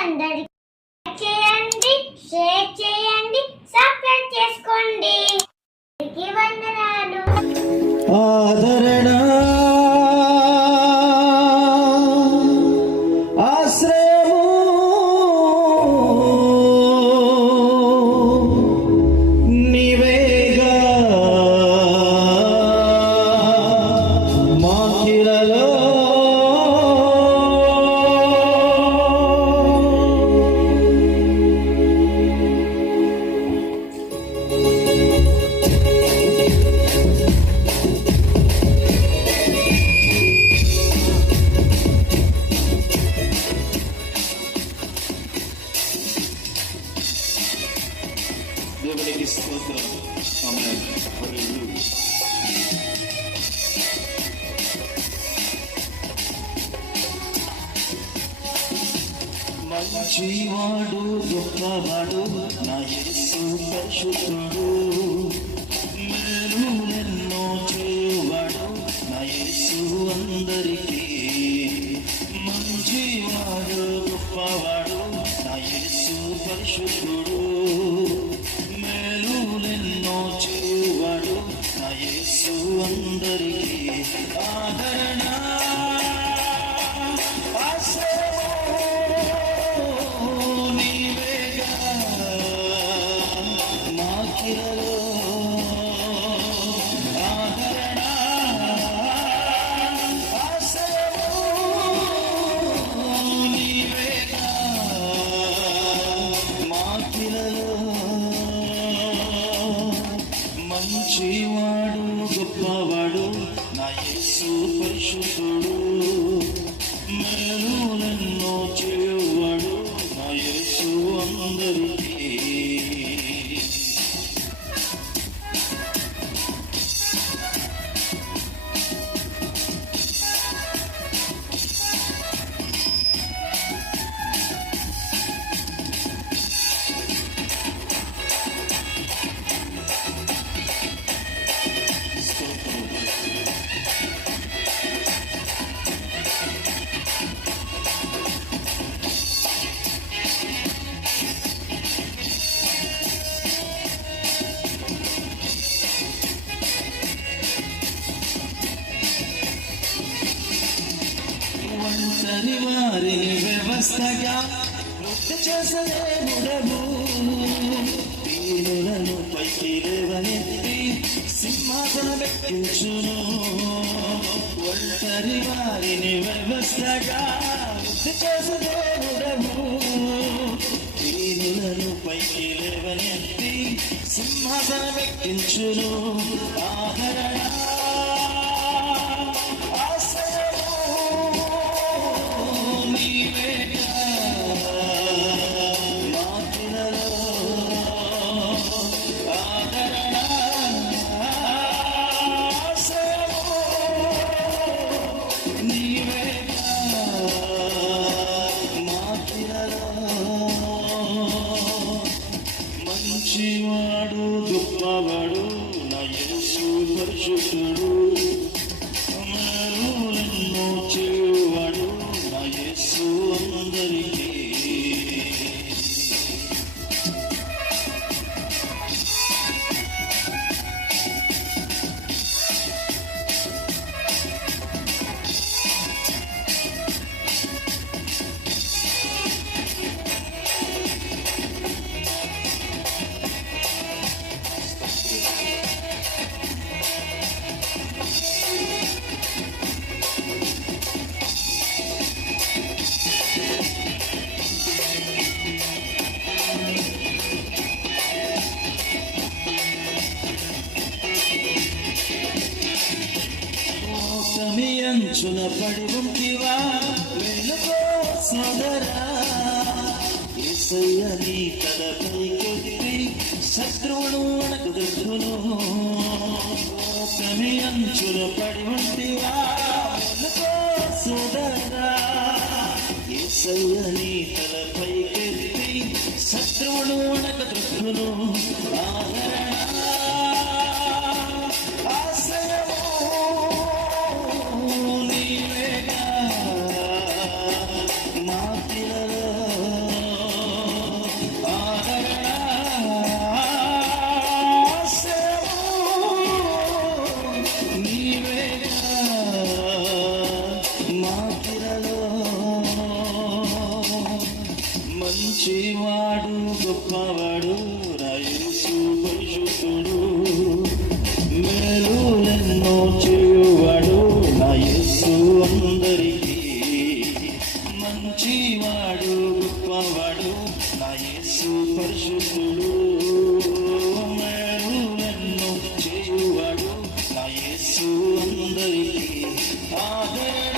అందరికి స్తోత్రం మంచివాడు గొప్పవాడు నా యేసు పరిశుద్ధుడు. మేలులెన్నో చేయువాడు నా యేసు అందరికీ. మంచివాడు గొప్పవాడు నా యేసు పరిశుద్ధుడు. యేసు పరిశుద్ధుడు మేలులెన్నో చేయువాడు నా యేసు అందరికీ. ఒంటరి వారిని వ్యవస్థగా వృద్ధి చేసలేముడము దీనులను పైకి లేవనెత్తి సింహాసనమెక్కించును ఒంటరి వారిని వ్యవస్థగా వృద్ధి చేసలేముడము దీనులను పైకి లేవనెత్తి సింహాసనమెక్కించును ఆదరణ మంచివాడు గొప్పవాడు నా యేసు పరిశుద్ధుడు. ఎన్నో చేయువాడు నా యేసు అందరికీ ఓటమి అంచున పడి ఉంటివా వెనుకో సోదరా ఏసయ్య నీ తలపైకెత్తి శత్రువును అణగదొద్దును ఓటమి అంచున పడి ఉంటివా వెనుకో సోదరా ఏసయ్య నీ మంచివాడు గొప్పవాడు నా యేసు పరిశుద్ధుడు మేలులెన్నో చేయువాడు నా అందరికీ. మంచివాడు గొప్పవాడు నా పరిశుద్ధుడు. మేలులెన్నో చేయువాడు నా అందరికీ. ఆదే